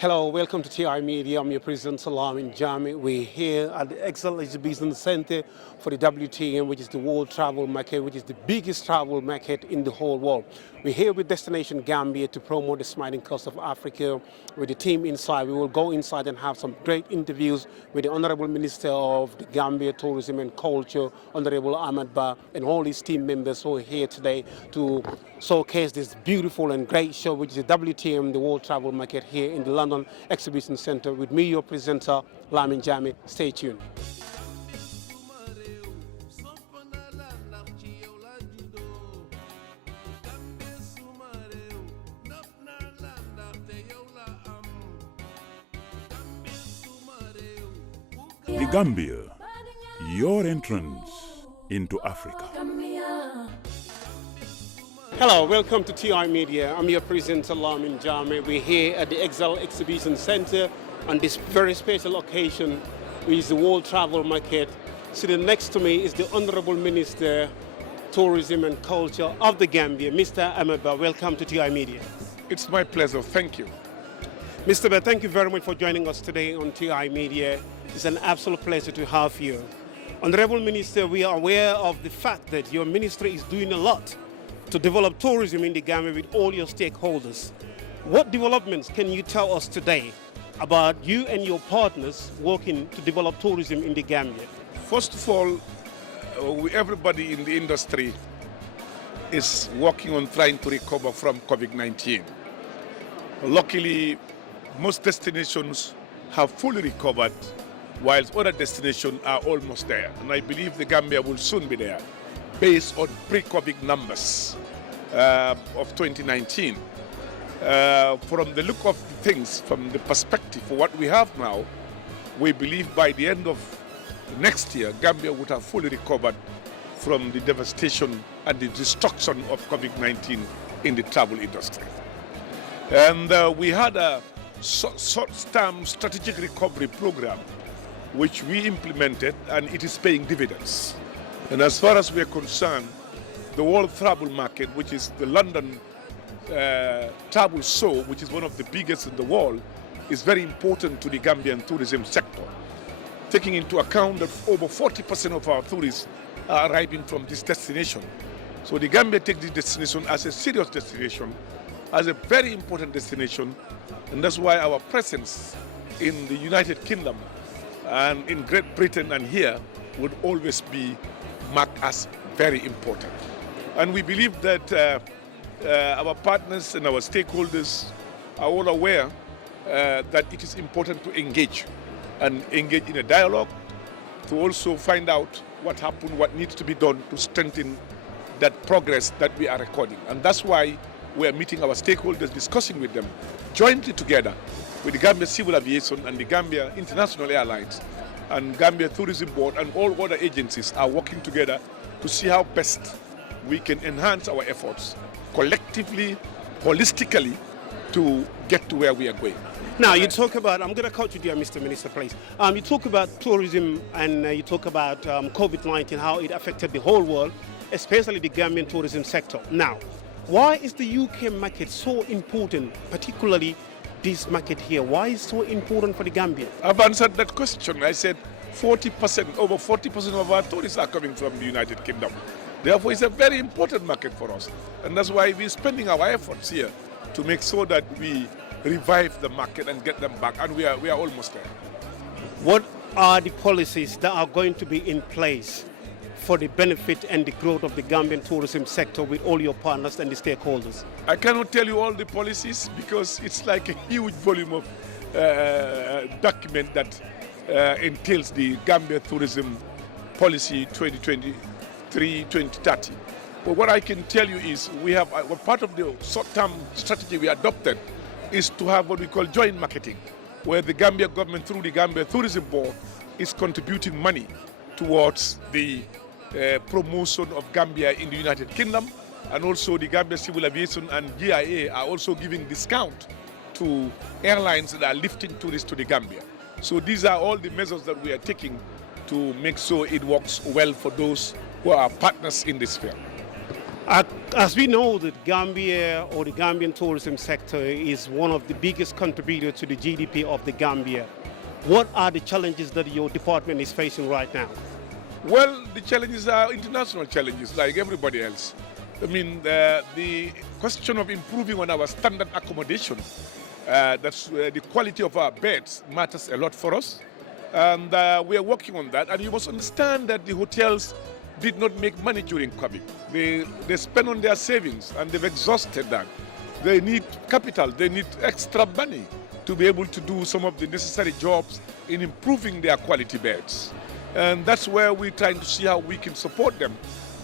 Hello, welcome to TI Media. I'm your president, Lamin Jammeh. We're here at the Excel Exhibition Center for the WTM, which is the World Travel Market, which is the biggest travel market in the whole world. We're here with Destination Gambia to promote the smiling coast of Africa. With the team inside, we will go inside and have some great interviews with the Honorable Minister of the Gambia Tourism and Culture, Honorable Ahmed Ba, and all his team members who are here today to showcase this beautiful and great show, which is the WTM, the World Travel Market, here in the London Exhibition Center. With me, your presenter, Lamin Jammeh. Stay tuned. The Gambia, your entrance into Africa. Hello, welcome to TI Media. I'm your presenter, Lamin Jammeh. We're here at the Excel Exhibition Center on this very special occasion, which is the World Travel Market. Sitting next to me is the Honorable Minister, Tourism and Culture of the Gambia, Mr. Ahmed Ba. Welcome to TI Media. It's my pleasure. Thank you. Mr. Ba, thank you very much for joining us today on TI Media. It's an absolute pleasure to have you. Honorable Minister, we are aware of the fact that your ministry is doing a lot to develop tourism in the Gambia with all your stakeholders. What developments can you tell us today about you and your partners working to develop tourism in the Gambia? First of all, everybody in the industry is working on trying to recover from COVID-19. Luckily, most destinations have fully recovered, whilst other destinations are almost there. And I believe the Gambia will soon be there, based on pre-COVID numbers of 2019. From the look of things, from the perspective of what we have now, we believe by the end of next year, Gambia would have fully recovered from the devastation and the destruction of COVID-19 in the travel industry. And we had a short-term strategic recovery program which we implemented, and it is paying dividends. And as far as we are concerned, the World Travel Market, which is the London travel show, which is one of the biggest in the world, is very important to the Gambian tourism sector, taking into account that over 40% of our tourists are arriving from this destination. So the Gambia takes this destination as a serious destination, as a very important destination, and that's why our presence in the United Kingdom and in Great Britain and here would always be marked as very important. And we believe that our partners and our stakeholders are all aware that it is important to engage in a dialogue, to also find out what happened, what needs to be done to strengthen that progress that we are recording. And that's why we are meeting our stakeholders, discussing with them jointly together with the Gambia Civil Aviation and the Gambia International Airlines and Gambia Tourism Board and all other agencies are working together to see how best we can enhance our efforts collectively, holistically, to get to where we are going. Now, you talk about, I'm going to cut you there, Mr. Minister, please. You talk about tourism and you talk about COVID-19, how it affected the whole world, especially the Gambian tourism sector. Now, why is the UK market so important, particularly this market here? Why is it so important for the Gambia? I've answered that question. I said 40%, over 40% of our tourists are coming from the United Kingdom. Therefore, it's a very important market for us. And that's why we're spending our efforts here to make sure that we revive the market and get them back. And we are almost there. What are the policies that are going to be in place for the benefit and the growth of the Gambian tourism sector with all your partners and the stakeholders? I cannot tell you all the policies because it's like a huge volume of document that entails the Gambia Tourism Policy 2023-2030. But what I can tell you is we have part of the short-term strategy we adopted is to have what we call joint marketing, where the Gambia government through the Gambia Tourism Board is contributing money towards the promotion of Gambia in the United Kingdom, and also the Gambia Civil Aviation and GIA are also giving discount to airlines that are lifting tourists to the Gambia. So these are all the measures that we are taking to make sure it works well for those who are partners in this field. As we know, that Gambia or the Gambian tourism sector is one of the biggest contributors to the GDP of the Gambia. What are the challenges that your department is facing right now? Well, the challenges are international challenges like everybody else. I mean, the question of improving on our standard accommodation, the quality of our beds matters a lot for us. And we are working on that. And you must understand that the hotels did not make money during COVID. They spend on their savings and they've exhausted that. They need capital, they need extra money to be able to do some of the necessary jobs in improving their quality beds. And that's where we're trying to see how we can support them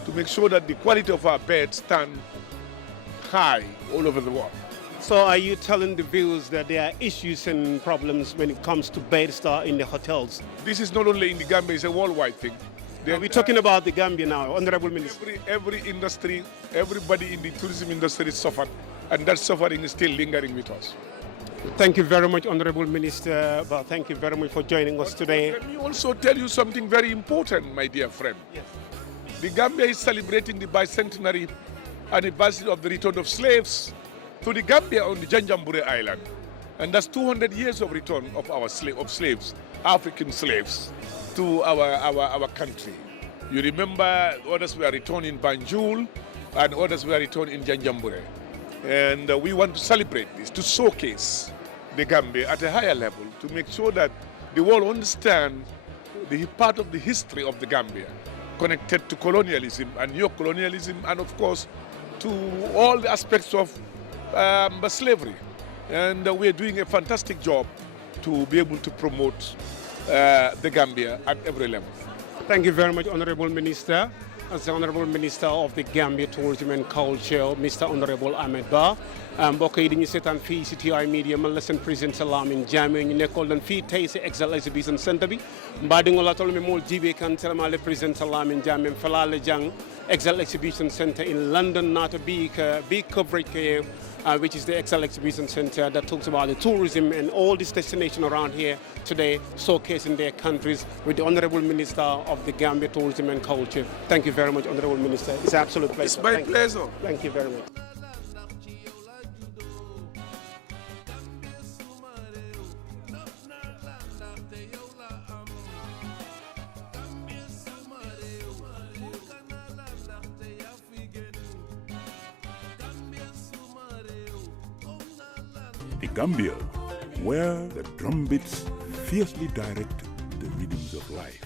to make sure that the quality of our beds stand high all over the world. So are you telling the viewers that there are issues and problems when it comes to beds in the hotels? This is not only in the Gambia, it's a worldwide thing. We're talking about the Gambia now, Honorable Minister. Every industry, everybody in the tourism industry is suffered, and that suffering is still lingering with us. Thank you very much, Honorable Minister. But thank you very much for joining us today. Let me also tell you something very important, my dear friend. Yes. The Gambia is celebrating the bicentenary anniversary of the return of slaves to the Gambia on the Janjambure Island. And that's 200 years of return of our slaves, African slaves, to our country. You remember others were returned in Banjul and others were returned in Janjambure. And we want to celebrate this, to showcase the Gambia at a higher level, to make sure that the world understand the part of the history of the Gambia, connected to colonialism and neo-colonialism, and of course to all the aspects of slavery. And we are doing a fantastic job to be able to promote the Gambia at every level. Thank you very much, Honorable Minister. As the Honorable Minister of the Gambia Tourism and Culture, Mr. Honorable Ahmed Ba. mbokk yi dañuy seetaan fii si TI Media man la seen président Lamin Jammeh ñu nekkoon leen fii tey si Excel Exhibition Centre bi mbaa di nga la tol mi mool jibe kan telema le président Lamin Jammeh fala le jang Excel Exhibition Centre in London, not a big coverage here, which is the Excel Exhibition Centre that talks about the tourism and all these destinations around here today, showcasing their countries with the Honorable Minister of the Gambia Tourism and Culture. Thank you very much, Honorable Minister. It's an absolute pleasure. It's my pleasure. Thank you very much. The Gambia, where the drumbeats fiercely direct the rhythms of life.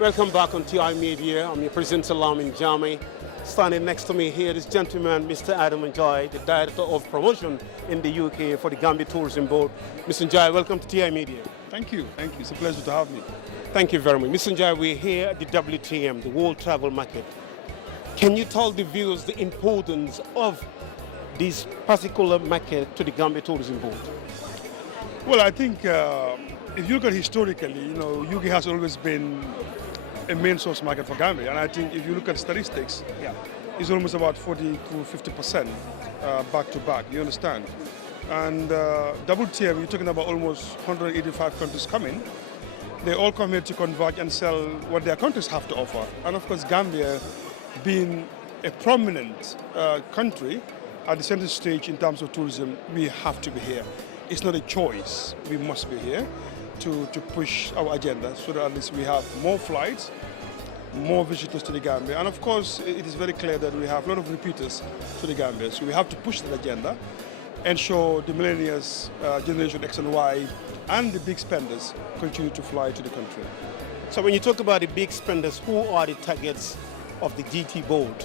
Welcome back on TI Media. I'm your presenter Lamin Jammeh. Standing next to me here is gentleman, Mr. Adam Njai, the Director of Promotion in the UK for the Gambia Tourism Board. Mr. Njai, welcome to TI Media. Thank you. It's a pleasure to have me. Thank you very much. Mr. Njai, we're here at the WTM, the World Travel Market. Can you tell the viewers the importance of this particular market to the Gambia Tourism Board? Well, I think if you look at historically, UK has always been a main source market for Gambia. And I think if you look at statistics, it's almost about 40 to 50% back to back, you understand? And WTM, you're talking about almost 185 countries coming. They all come here to converge and sell what their countries have to offer. And of course, Gambia being a prominent country at the center stage in terms of tourism, we have to be here. It's not a choice. We must be here to push our agenda so that at least we have more flights, more visitors to the Gambia. And of course, it is very clear that we have a lot of repeaters to the Gambia. So we have to push that agenda, ensure the millennials, Generation X and Y, and the big spenders continue to fly to the country. So when you talk about the big spenders, who are the targets of the GTBoard?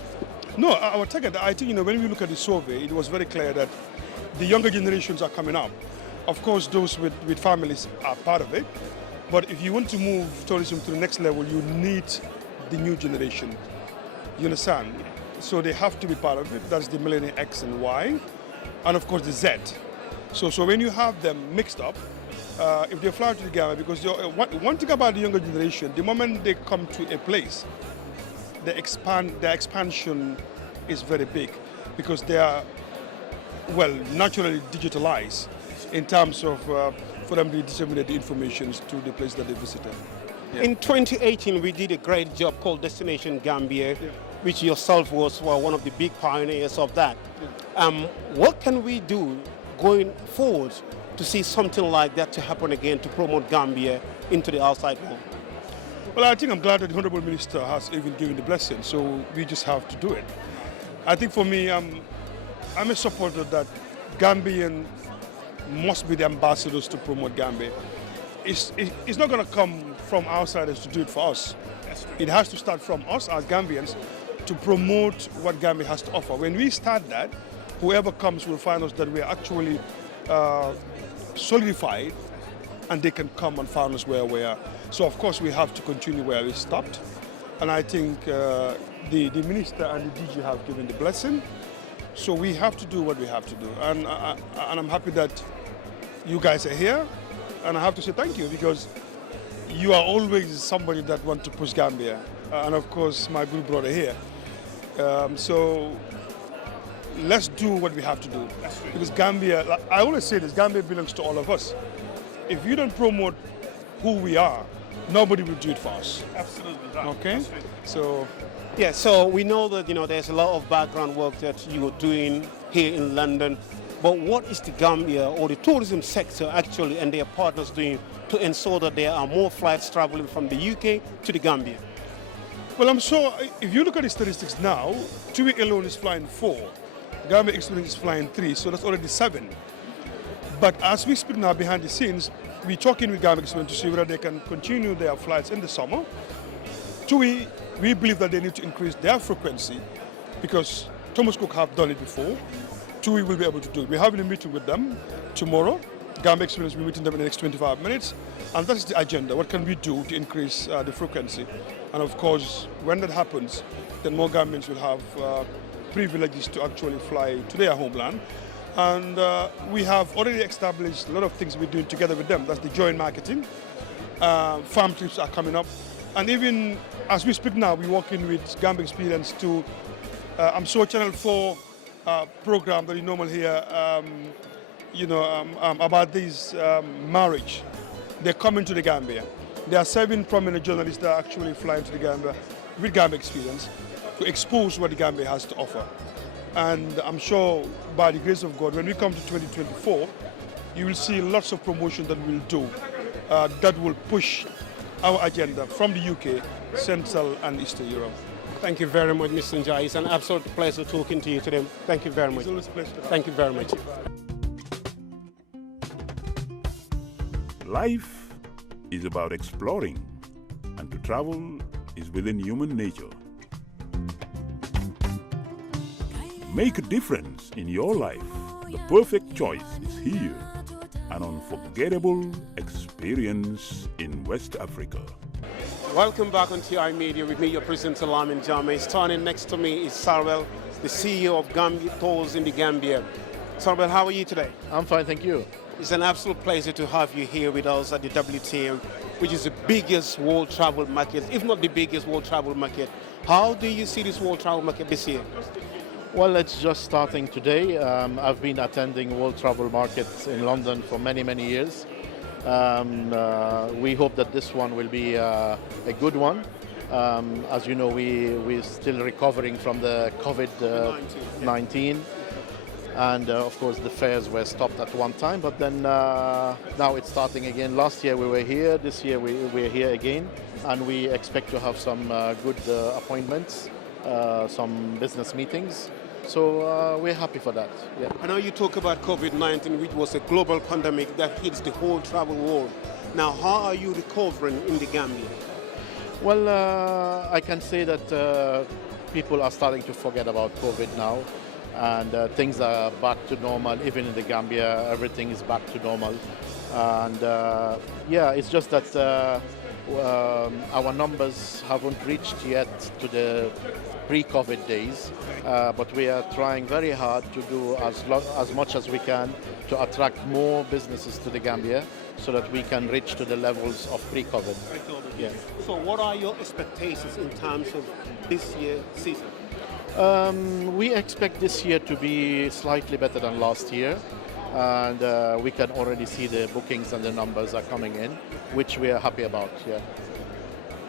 No, our target, I think, when we look at the survey, it was very clear that the younger generations are coming up. Of course, those with families are part of it. But if you want to move tourism to the next level, you need the new generation. You understand? So they have to be part of it. That's the millennial X and Y. And of course, the Z. So when you have them mixed up, if they fly to the Gambia, because one thing about the younger generation, the moment they come to a place, their expansion is very big because they are, naturally digitalized. in terms of for them to disseminate the information to the place that they visited. In 2018, we did a great job called Destination Gambia, which yourself was one of the big pioneers of that. What can we do going forward to see something like that to happen again, to promote Gambia into the outside world? Well, I think I'm glad that the Honorable Minister has even given the blessing, so we just have to do it. I think for me, I'm a supporter that Gambian must be the ambassadors to promote Gambia. It's not going to come from outsiders to do it for us. It has to start from us as Gambians to promote what Gambia has to offer. When we start that, whoever comes will find us that we are actually solidified, and they can come and find us where we are. So of course we have to continue where we stopped, and I think the minister and the DG have given the blessing. So we have to do what we have to do, and I'm happy that you guys are here, and I have to say thank you, because you are always somebody that wants to push Gambia, and of course my good brother here. So let's do what we have to do, because Gambia, like I always say this, Gambia belongs to all of us. If you don't promote who we are, nobody will do it for us. Absolutely right. Okay? So yeah, so we know that there's a lot of background work that you're doing here in London, but what is the Gambia or the tourism sector actually and their partners doing to ensure that there are more flights traveling from the UK to the Gambia? well, I'm sure if you look at the statistics now, 2 weeks alone is flying 4. Gambia Experience is flying 3, so that's already 7. But as we speak now behind the scenes, we're talking with Gambia Experience to see whether they can continue their flights in the summer. 2, we believe that they need to increase their frequency, because Thomas Cook have done it before. 2, we will be able to do it. We're having a meeting with them tomorrow. Gambia Experience will be meeting them in the next 25 minutes. And that's the agenda. What can we do to increase the frequency? And of course, when that happens, then more Gambians will have privileges to actually fly to their homeland. And we have already established a lot of things we're doing together with them. That's the joint marketing. Farm trips are coming up. And even as we speak now, we're working with Gambia Experience to, I'm sure Channel 4 program that you normally hear, about this marriage. They're coming to the Gambia. There are 7 prominent journalists that are actually flying to the Gambia with Gambia Experience to expose what the Gambia has to offer. And I'm sure by the grace of God, when we come to 2024, you will see lots of promotion that we'll do that will push our agenda from the UK, Central and Eastern Europe. Thank you very much, Mr. Njai. It's an absolute pleasure talking to you today. Thank you very much. It's always a pleasure. Thank you very much. Life is about exploring, and to travel is within human nature. Make a difference in your life. The perfect choice is here. An unforgettable experience in West Africa. Welcome back on TI Media with me, your presenter Lamin Jammeh. Standing next to me is Sarwell, the CEO of Gambia Tours in the Gambia. Sarwell, how are you today? I'm fine, thank you. It's an absolute pleasure to have you here with us at the WTM, which is the biggest world travel market, if not the biggest world travel market. How do you see this world travel market this year? Well, it's just starting today. I've been attending world travel markets in London for many, many years. We hope that this one will be a good one. As you know, we're still recovering from the COVID-19. And of course, the fairs were stopped at one time, but then now it's starting again. Last year we were here, this year we're here again, and we expect to have some good appointments, some business meetings. So we're happy for that. Yeah. I know you talk about COVID-19, which was a global pandemic that hits the whole travel world. Now, how are you recovering in the Gambia? Well, I can say that people are starting to forget about COVID now. And things are back to normal. Even in the Gambia, everything is back to normal. And yeah, it's just that our numbers haven't reached yet to the pre-COVID days, but we are trying very hard to do as much as we can to attract more businesses to the Gambia so that we can reach to the levels of pre-COVID. Yeah. So what are your expectations in terms of this year's season? We expect this year to be slightly better than last year. and we can already see the bookings and the numbers are coming in, which we are happy about. Yeah.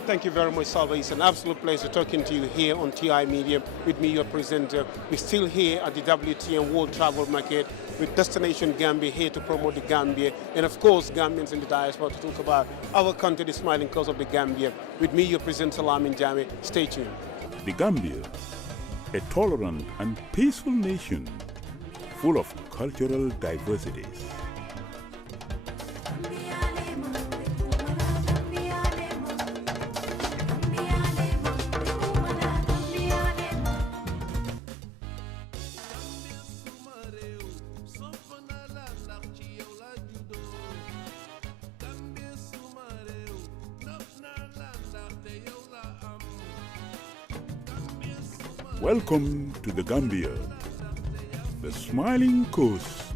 Thank you very much, Salva. It's an absolute pleasure talking to you here on TI Media. With me, your presenter. We're still here at the WTM World Travel Market with Destination Gambia, here to promote the Gambia. And of course, Gambians in the diaspora to talk about our country, the smiling coast of the Gambia. With me, your presenter, Lamin Jammeh. Stay tuned. The Gambia, a tolerant and peaceful nation full of cultural diversities. Welcome to the Gambia, the smiling coast